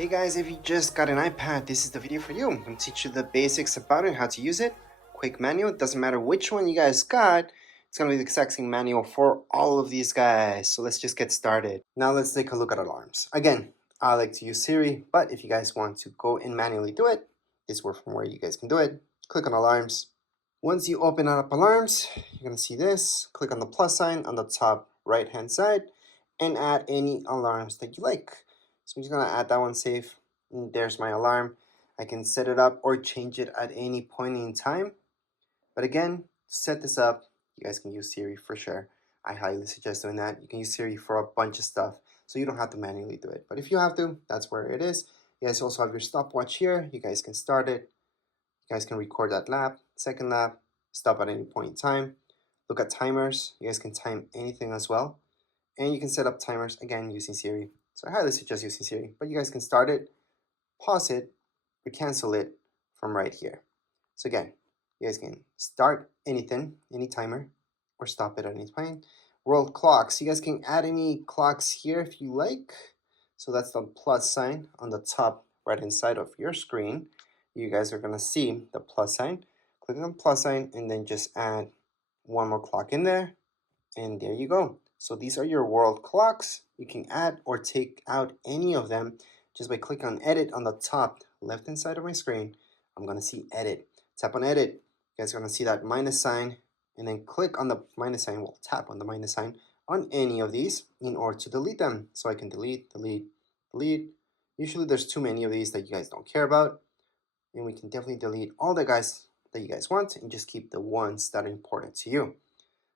Hey guys, if you just got an iPad, this is the video for you. I'm going to teach you the basics about it, how to use it. Quick manual, it doesn't matter which one you guys got, it's going to be the exact same manual for all of these guys. So let's just get started. Now let's take a look at alarms. Again, I like to use Siri, but if you guys want to go and manually do it, this is from where you guys can do it. Click on alarms. Once you open up alarms, you're going to see this. Click on the plus sign on the top right hand side and add any alarms that you like. So I'm just gonna add that one, save. And there's my alarm. I can set it up or change it at any point in time. But again, to set this up, you guys can use Siri for sure. I highly suggest doing that. You can use Siri for a bunch of stuff, so you don't have to manually do it. But if you have to, that's where it is. You guys also have your stopwatch here. You guys can start it. You guys can record that lap, second lap, stop at any point in time. Look at timers. You guys can time anything as well. And you can set up timers again using Siri. So I highly suggest using Siri, but you guys can start it, pause it, or cancel it from right here. So again, you guys can start anything, any timer, or stop it at any point. World clocks, you guys can add any clocks here if you like. So that's the plus sign on the top right hand side of your screen. You guys are gonna see the plus sign. Click on the plus sign and then just add one more clock in there. And there you go. So these are your world clocks. You can add or take out any of them just by clicking on edit on the top left hand side of my screen. I'm gonna see edit. Tap on edit. You guys are gonna see that minus sign and then click on the minus sign. Well, tap on the minus sign on any of these in order to delete them. So I can delete, delete, delete. Usually there's too many of these that you guys don't care about. And we can definitely delete all the guys that you guys want and just keep the ones that are important to you.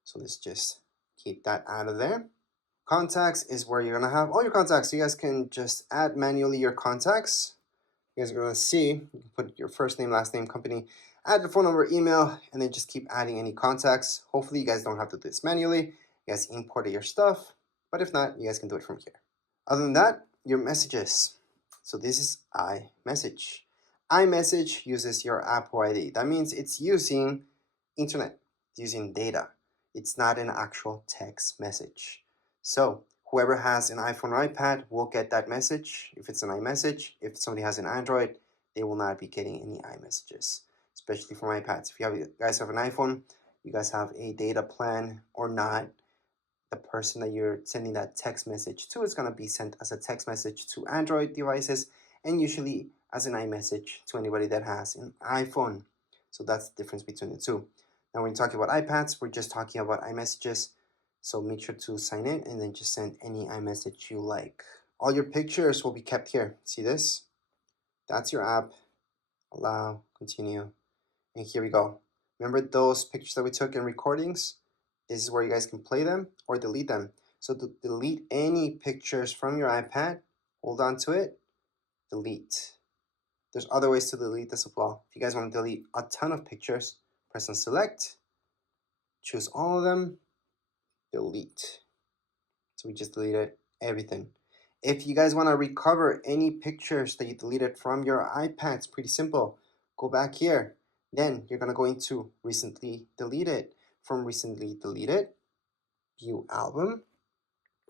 So let's just keep that out of there. Contacts is where you're gonna have all your contacts. So you guys can just add manually your contacts. You guys are gonna see, you can put your first name, last name, company, add your phone number, email, and then just keep adding any contacts. Hopefully you guys don't have to do this manually. You guys import your stuff, but if not, you guys can do it from here. Other than that, your messages. So this is iMessage. iMessage uses your Apple ID. That means it's using internet, it's using data. It's not an actual text message. So whoever has an iPhone or iPad will get that message if it's an iMessage. If somebody has an Android, they will not be getting any iMessages, especially from iPads. If you guys have an iPhone, you guys have a data plan or not, the person that you're sending that text message to is going to be sent as a text message to Android devices and usually as an iMessage to anybody that has an iPhone. So that's the difference between the two. Now when you're talking about iPads, we're just talking about iMessages. So make sure to sign in and then just send any iMessage you like. All your pictures will be kept here. See this? That's your app. Allow, continue. And here we go. Remember those pictures that we took in recordings? This is where you guys can play them or delete them. So to delete any pictures from your iPad, hold on to it, delete. There's other ways to delete this as well. If you guys want to delete a ton of pictures, press on select, choose all of them, delete. So we just deleted everything. If you guys want to recover any pictures that you deleted from your iPad, it's pretty simple. Go back here. Then you're going to go into recently deleted. From recently deleted, view album,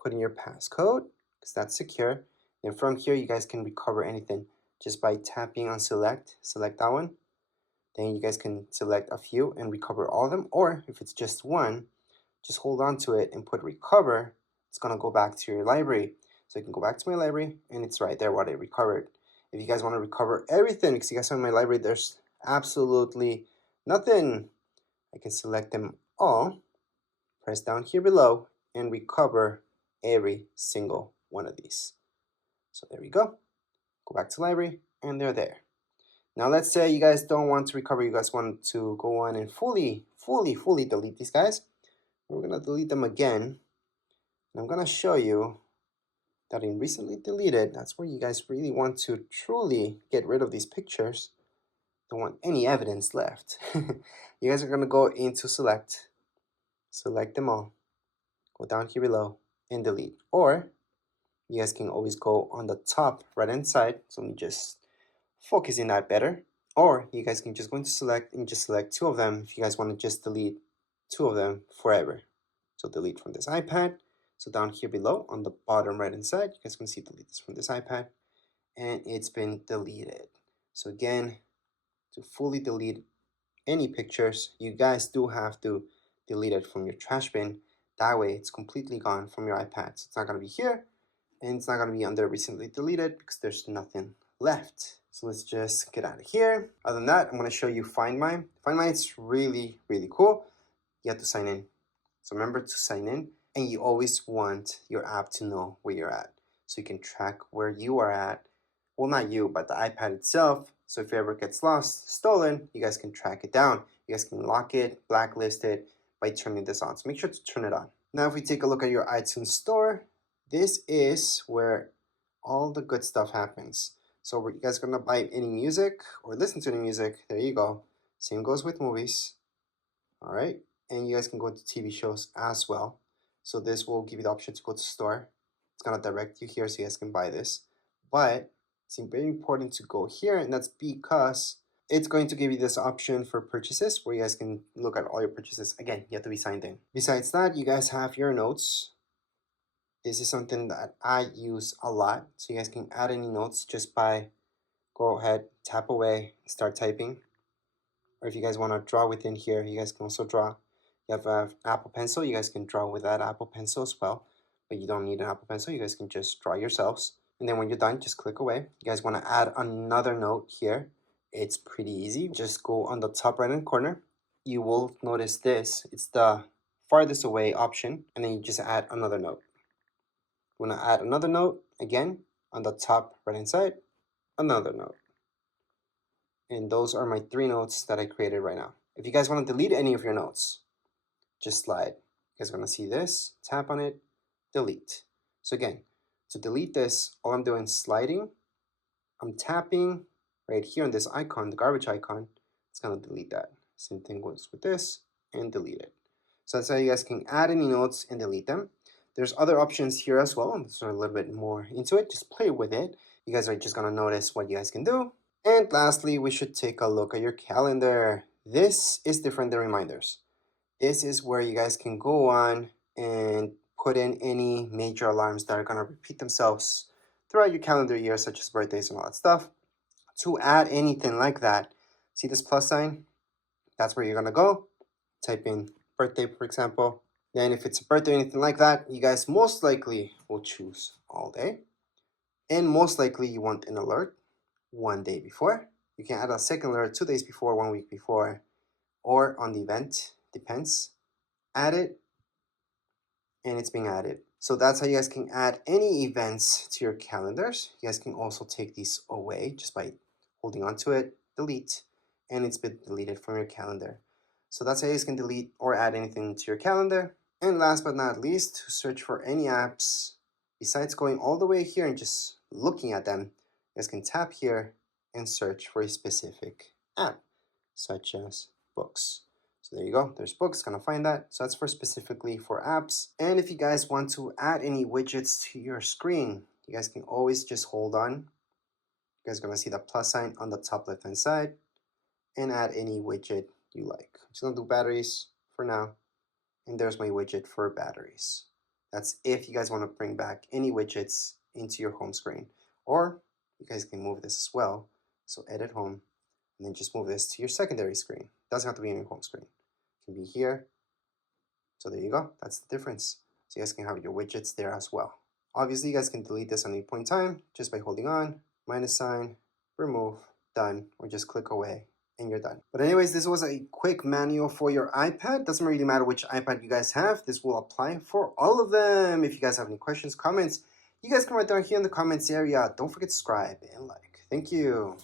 put in your passcode because that's secure. And from here, you guys can recover anything just by tapping on select that one. Then you guys can select a few and recover all of them. Or if it's just one, just hold on to it and put recover. It's going to go back to your library. So you can go back to my library and it's right there what I recovered. If you guys want to recover everything, because you guys have in my library, there's absolutely nothing. I can select them all, press down here below, and recover every single one of these. So there we go. Go back to library, and they're there. Now let's say you guys don't want to recover, you guys want to go on and fully delete these guys. We're gonna delete them again. And I'm gonna show you that in recently deleted, that's where you guys really want to truly get rid of these pictures. Don't want any evidence left. You guys are gonna go into select them all, go down here below and delete. Or you guys can always go on the top right hand side. So let me just focus in that better. Or you guys can just go into select and just select two of them if you guys want to just delete two of them forever. So delete from this iPad. So down here below on the bottom right hand side, you guys can see delete this from this iPad. and it's been deleted. So again, to fully delete any pictures, you guys do have to delete it from your trash bin. That way it's completely gone from your iPad. So it's not going to be here, and it's not going to be under recently deleted because there's nothing left. So let's just get out of here. Other than that, I'm going to show you Find My. Find My, it's really, really cool. You have to sign in. So remember to sign in, and you always want your app to know where you're at. So you can track where you are at. Well, not you, but the iPad itself. So if it ever gets lost, stolen, you guys can track it down. You guys can lock it, blacklist it by turning this on. So make sure to turn it on. Now, if we take a look at your iTunes store, this is where all the good stuff happens. So were you guys gonna buy any music or listen to any music? There you go. Same goes with movies. All right, and you guys can go to TV shows as well. So this will give you the option to go to store. It's gonna direct you here so you guys can buy this. But it's very important to go here, and that's because it's going to give you this option for purchases where you guys can look at all your purchases. Again, you have to be signed in. Besides that, you guys have your notes. This is something that I use a lot. So you guys can add any notes just by go ahead, tap away, start typing. Or if you guys want to draw within here, you guys can also draw. You have an Apple Pencil, you guys can draw with that Apple Pencil as well. But you don't need an Apple Pencil, you guys can just draw yourselves. And then when you're done, just click away. You guys want to add another note here. It's pretty easy. Just go on the top right hand corner. You will notice this. It's the farthest away option. And then you just add another note. You want to add another note, again, on the top right hand side, another note. And those are my 3 notes that I created right now. If you guys want to delete any of your notes, just slide. You guys are going to see this, tap on it, delete. So again, to delete this, all I'm doing is sliding. I'm tapping right here on this icon, the garbage icon. It's going to delete that. Same thing goes with this, and delete it. So that's how you guys can add any notes and delete them. There's other options here as well. I'm just a little bit more into it. Just play with it. You guys are just going to notice what you guys can do. And lastly, we should take a look at your calendar. This is different than reminders. This is where you guys can go on and put in any major alarms that are going to repeat themselves throughout your calendar year, such as birthdays and all that stuff. To add anything like that, see this plus sign? That's where you're going to go. Type in birthday, for example. Then if it's a birthday or anything like that, you guys most likely will choose all day. And most likely you want an alert 1 day before. You can add a second alert 2 days before, 1 week before, or on the event, depends. Add it, and it's being added. So that's how you guys can add any events to your calendars. You guys can also take these away just by holding onto it, delete, and it's been deleted from your calendar. So that's how you guys can delete or add anything to your calendar. And last but not least, to search for any apps, besides going all the way here and just looking at them, you guys can tap here and search for a specific app, such as books. So there you go, there's books, gonna find that. So that's for specifically for apps. And if you guys want to add any widgets to your screen, you guys can always just hold on. You guys are gonna see the plus sign on the top left hand side and add any widget you like. I'm just gonna do batteries for now. And there's my widget for batteries. That's if you guys want to bring back any widgets into your home screen. Or you guys can move this as well. So edit home, and then just move this to your secondary screen. Doesn't have to be in your home screen. It can be here. So there you go. That's the difference. So you guys can have your widgets there as well. Obviously, you guys can delete this at any point in time just by holding on, minus sign, remove, done, or just click away and you're done. But anyways, this was a quick manual for your iPad. Doesn't really matter which iPad you guys have. This will apply for all of them. If you guys have any questions, comments, you guys can write down here in the comments area. Don't forget to subscribe and like. Thank you.